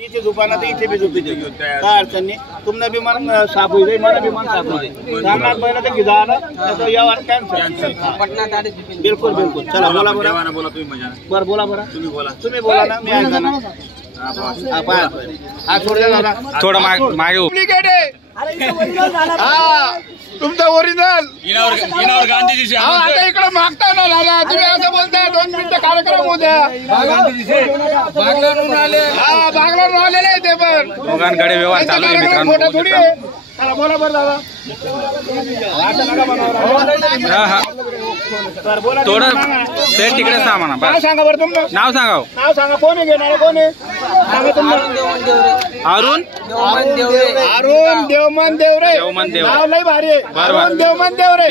इथे दुकानात इथे भी झोपी काय अडचण नाही. तुम्हाला बी मन साफ होईल, मला बी मन साफ होईल. सांगणार पहिलं तर घिजा आला तर यावर कॅन्सल. बिलकुल बिलकुल. चला बोला बोला बोला तुम्ही मजा बरं बोला बरं तुम्ही बोला ना मी ऐका ना. हा सोड द्या दादा थोडं मागे डुप्लिकेट आहे. हा तुमचं ओरिजिनल गांधीजी आता इकडे मागता ना दादा तुम्ही असं बोलताय. 2 मिनिटं कार्यक्रम होऊ द्या. बागलावरून आलेले ते पण दोघांकडे व्यवहार चालू आहे मित्रांनो. मोठा थोडी आहे. चला बोला बरं दादा. थोडं सेट तिकडे सामान नाव सांगा बरं तुमचं. नाव सांगा. नाव सांगा. कोण आहे घेणार कोण आहे सांगा तुमचं. अरुण अरुण देवमन देवरे. नाव लई भारी आहे. अरुण देवमन देवरे.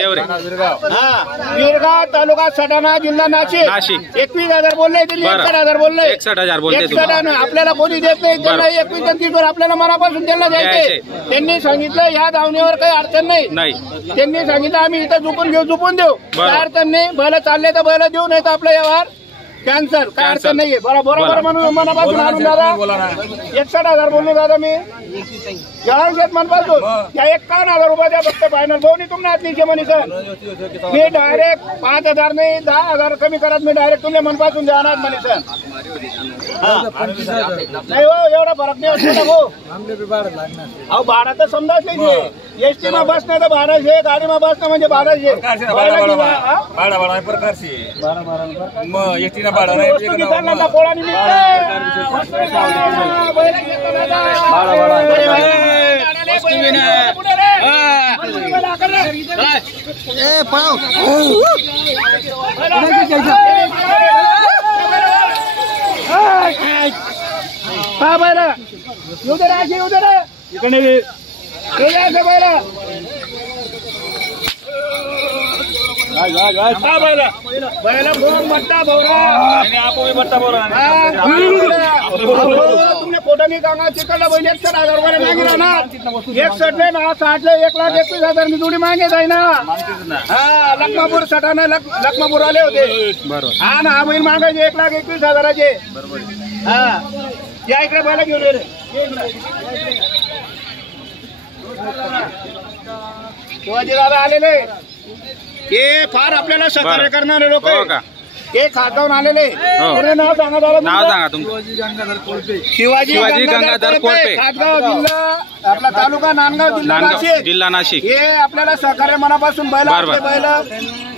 हा वीरगाव तालुका सटाणा जिल्हा नाशिक. 21,000 बोलले. 61,000 बोलले. 61,000 बोलते. 61 आपल्याला कोणी देत नाही. त्यांना 21-30 आपल्याला मनापासून त्यांना द्यायचे. त्यांनी सांगितलं या धावणीवर काही अडचण नाही. त्यांनी सांगितलं आम्ही इथं झोपून देऊ काय अडचण नाही. बैल चालले तर बैल देऊ नाही तर आपला व्यवहार कॅन्सल काय अडचण नाहीये. बरोबर म्हणून मनापासून आणून दादा 61,000 बोललो दादा मी मनपासून या 51,000 रुपयाच्या फक्त फायनल भाऊ तुम्हाला आतलीचे म्हणे सर. मी डायरेक्ट 5,000 नाही 10,000 कमी करत मी डायरेक्ट तुम्ही मनपासून जाणार म्हणे सर. नाही हो एवढा फरक नाही होतो ना भाऊ. अहो भाडा तर समजाच नाही. एसटी मा बस नाही तर भाडाचे गाडी मा बस म्हणजे भाडाचे हा बैला उधर इकडे बैला बैला मट्टा भोवरा तुमने पोटाने गांगा चिकलला बैल 61,000 रुपये मागे राहणार. 61 नाही ना 60 1,21,000 मी जोडी मागे जाई ना. हा लखमापूर सटाणा लखमापूर आले होते. हा ना हा बैल मागायचे 1,21,000. हा या इकडे बैला घेऊन ये रे. शिवाजी दादा आलेले हे फार आपल्याला सहकार्य करणारे लोक हे खातावून आलेले. नाव सांगा दादा. नाव सांगा तुमचं. शिवाजी गंगाधर कोळपे. खातगाव जिल्हा आपला तालुका नांदगाव जिल्हा नाशिक. हे आपल्याला सहकार्य मनापासून बैल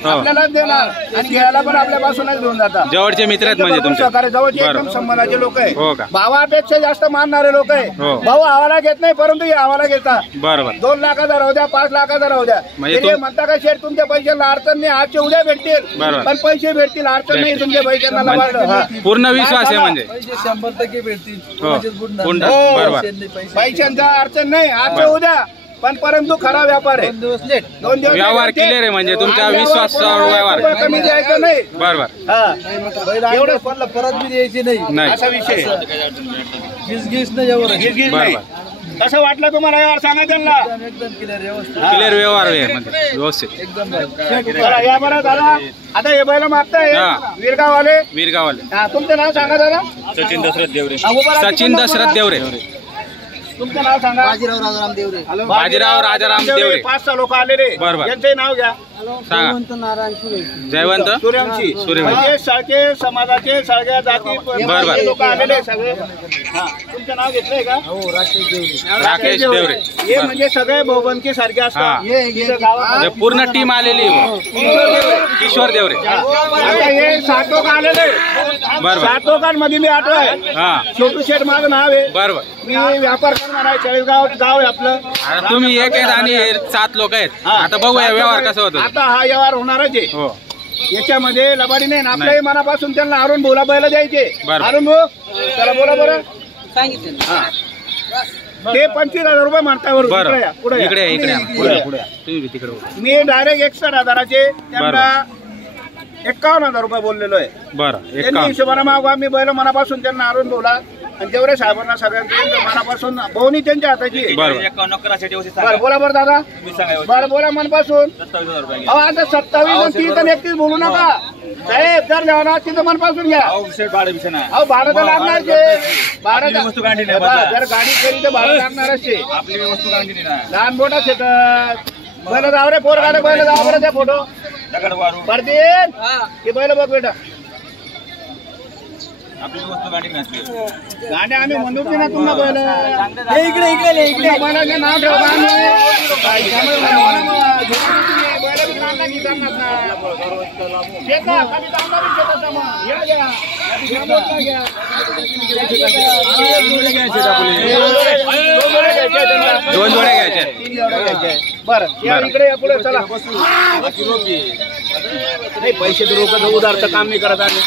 आपल्याला देणार आणि घ्यायला पण आपल्यापासूनच घेऊन जातात. जवळचे मित्र आहेत म्हणजे तुमचे सहकार्य जवळचे एकदम संबंधाचे लोक आहे. भावापेक्षा जास्त मानणारे लोक आहे. हो. भाऊ आवाला घेत नाही परंतु हे आवाला घेतात. बरोबर. 2 लाखाचा राहू द्या 5 लाखाचा राहू द्या. म्हणजे म्हणता का शेठ तुमच्या पैशाला अडचण नाही. आजचे उद्या भेटतील पण पैसे भेटतील अडचण नाही. तुमच्या पैशांना पूर्ण विश्वास आहे म्हणजे 100% भेटतील. पैशांचा अडचण नाही आजच्या उद्या पण परंतु खरा व्यापार आहे. 2 दिवस व्यवहार क्लिअर आहे म्हणजे तुमचा विश्वास व्यवहार कमी द्यायचं नाही. बरोबर. एवढं परत बी द्यायची नाही असा विषय घिसघिस नाही. कसं वाटलं तुम्हाला यावर सांगा त्यांना. एकदम क्लिअर व्यवहार व्यवस्थित एकदम या बरं दादा. आता हे बैल मागताय वीरगाववाले. तुमचं नाव सांगा दादा. सचिन दशरथ देवरे. तुमचं नाव सांगा. बाजीराव राजाराम देवरे. 5-6 लोक आलेले. यांचे नाव घ्या. जयवंत सूर्यवंशी. सगळे समाजाचे सगळ्या जाती लोक आलेले सगळे. तुमचं नाव घेतलंय का. राकेश देवरे. हे म्हणजे सगळे भोवनकी सारखे असतात. पूर्ण टीम आलेली. किशोर देवरे. आता हे 7 लोक आलेले. 7 लोकांमध्ये मी 8 आहे. छोटू शेठ माझं नाव आहे. बरोबर. मी व्यापार करणार आहे. 40 गाव आहे आपलं. तुम्ही 1 आहेत आणि 7 लोक आहेत. आता बघूया व्यवहार कसा होतो. आता हा व्यवहार होणारच आहे. याच्यामध्ये लबाडी नाही. आपल्याही मनापासून त्यांना अरुण भाऊला बैल द्यायचे. अरुण भाऊ त्याला बोला बरं. ते 25,000 रुपये म्हणतावर मी डायरेक्ट 61,000 त्यांना 51,000 रुपये बोललेलो आहे. त्यांनी हिशोबाने मागवा. मी बैल मनापासून त्यांना अरुण भाऊला आणि जेवढे साहेबांना सगळ्यांचं मनापासून बहुनी त्यांच्या हाताची आहे. बरोबर. 51 बरं बोला बरं दादा, तुम्ही सांगा बरं बोला मनपासून. 27,000 रुपये अहो आता 27 आणि 30 आणि 31 बोलू नका साहेब. जर जेवणा तिथं मनपासून घ्या. भाडे विषय ना अहो भाडं तर लागणार भाडं आपली वस्तू गांधी नाही बघा, बदला. जर गाडी केली तर भाडं लागणारच आहे. आपली वस्तू गांधी नाही ना लहान मोठा शेतात बैल जाव रे पोर गाडे बैल जाव बरं त्या फोटो दगड वारू परदेन की बैल बघ बेटा. आपली वस्तू गांधी नसते गाड्या आम्ही म्हणू की ना तुम्हाला बैल इकडे इकडे इकडे बैलाचे नाव ठेवता आम्ही. त्यामुळे म्हणा मग, तुम्ही बैलं बी काढणार की करणार ना? शेतात, कधी जाणार बी शेतात मग. या घ्या. या मोठा घ्या. दोन जोड्या घ्यायच्या. 3 जोड्या घ्यायच्या. बरं या इकडे या पुढे चला. नाही पैसे तर रोकत उधारचं काम नाही करत आम्ही.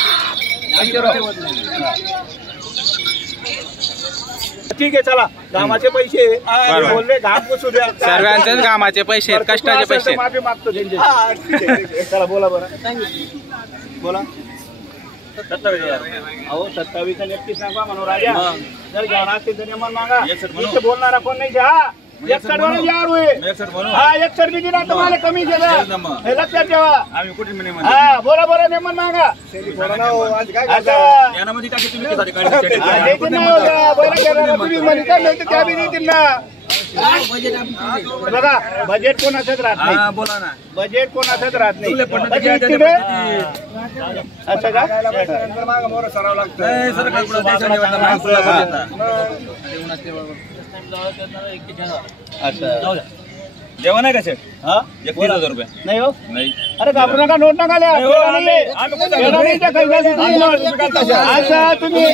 ठीक आहे चला. कामाचे पैसे बरोबर. बोलले घाम पुसू द्या. सर्वांचेच कामाचे पैसे आहेत, कष्टाचे पैसे आहेत. माफी मागतो त्यांचे. ठीक आहे. चला बोला बरं बोला. 27,000 अहो 27 आणि 31 सांगा म्हणून राजा. जर घेणार असतील तर नेमन मागा. 61 म्हणू. इथं बोलणारा कोण नाही. हा 61 म्हणून यार होय. 61 म्हणू. हा 61 बी दिला तुम्हाला कमी तेच केलं ना मग. हे लक्षात ठेवा. आम्ही कुठे म्हणे हा बोला बरं नेमन मागा. आता यानामध्ये टाकी तुम्ही किती हा, गाडी देतील ना बघा. बरं घेणार तुम्ही म्हणता नाही तर त्या बी देतील ना. बघा बजेट कोणाचंच राहत नाही. हा बोला ना बजेट कोणाचंच राहत नाही. तुला पटलं तर बजेट किती तिथे- द्यायचं? असं का नाही, सर काय पुढं द्यायचं नाही वाटतं. नाही, पुढं देता. असं जेवण आहे का शेठ? हा 31,000 रुपये नाही हो. नाही अरे घाबरू नका. नोट नका लिहा. नाही हो, पेला नाहीये. आम्ही कुठं पेला नाही तर काही झाली तुम्ही. असं तुम्ही आई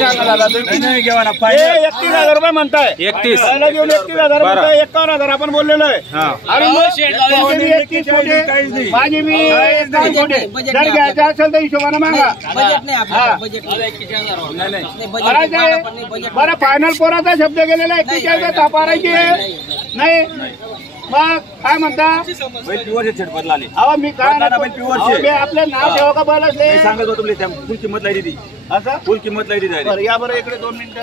सांगा दादा तुम्ही. नाही घेवा ना हे फायनल 31,000 रुपये म्हणताय. 31. पहिला घेऊन 31,000 बरं. म्हणताय. 51,000 आपण बोललेलो आहे. हा. आणि मग तुमचे बी 31 कोटी, माझे बी 51 कोटी. जर घ्यायचं असेल तर हिशोबाने मागा. बजेट नाही हा. आपल्याला बजेट नाही बराच आहे. बरं फायनल पोराचा शब्द गेलेला 41 तापारायची नाही. मग काय म्हणता. प्युअर शेट बदला आले अहो मी काय बदला ना बाई, pure अहो, शे. मी आपलं नाव ठेवा का बोल असले मी सांगत होतो तुला फुल किंमत लावली ती असं. फुल किंमत लावली ती बरं या बरं इकडे 2 मिनिटं.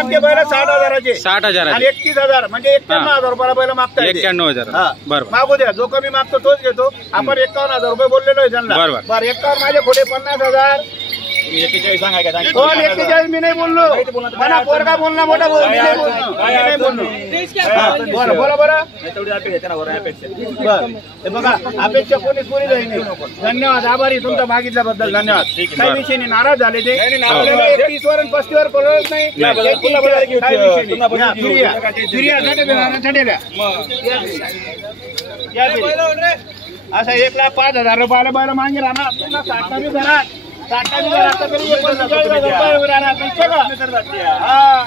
आमचे बैल 60,000चे 60,000 आणि 31,000 म्हणजे 91,000 रुपयाला बैल मागता येते. 91,000. हा. बरोबर. मागू द्या. जो कमी मागतो तोच घेतो. आपण 51,000 रुपये बोललेलो आहे त्यांना. बरोबर. बरं 51 माझे खोटे 50,000. 41 सांगाय का कोण 41 मी नाही बोललो. मला पोरगा बोलला मोठा बोल. मी नाही बोललो. मी नाही बोललो. हा, बरं बोला बरं. तेवढी अपेक्षा त्यांना वर अपेक्षा बरं हे बघा अपेक्षा कोणीच कोणी नाही. धन्यवाद. आभारी तुमचा मागितल्याबद्दल धन्यवाद. काही विषय नाही. नाराज झाले ते. आपल्याला 31 वर आणि 35 वर कळत नाही. नाही. काही विषय नाही. या, फिर्या. फिर्या, साठी द्या, साठी द्या. या फिर्या. असं 1,05,000 रुपयाला बैल मागे राहणार. पुन्हा 60 बी धरा. 60 बी धरा. आता तरी 45,000 रुपये राहणार. पैसे का? हा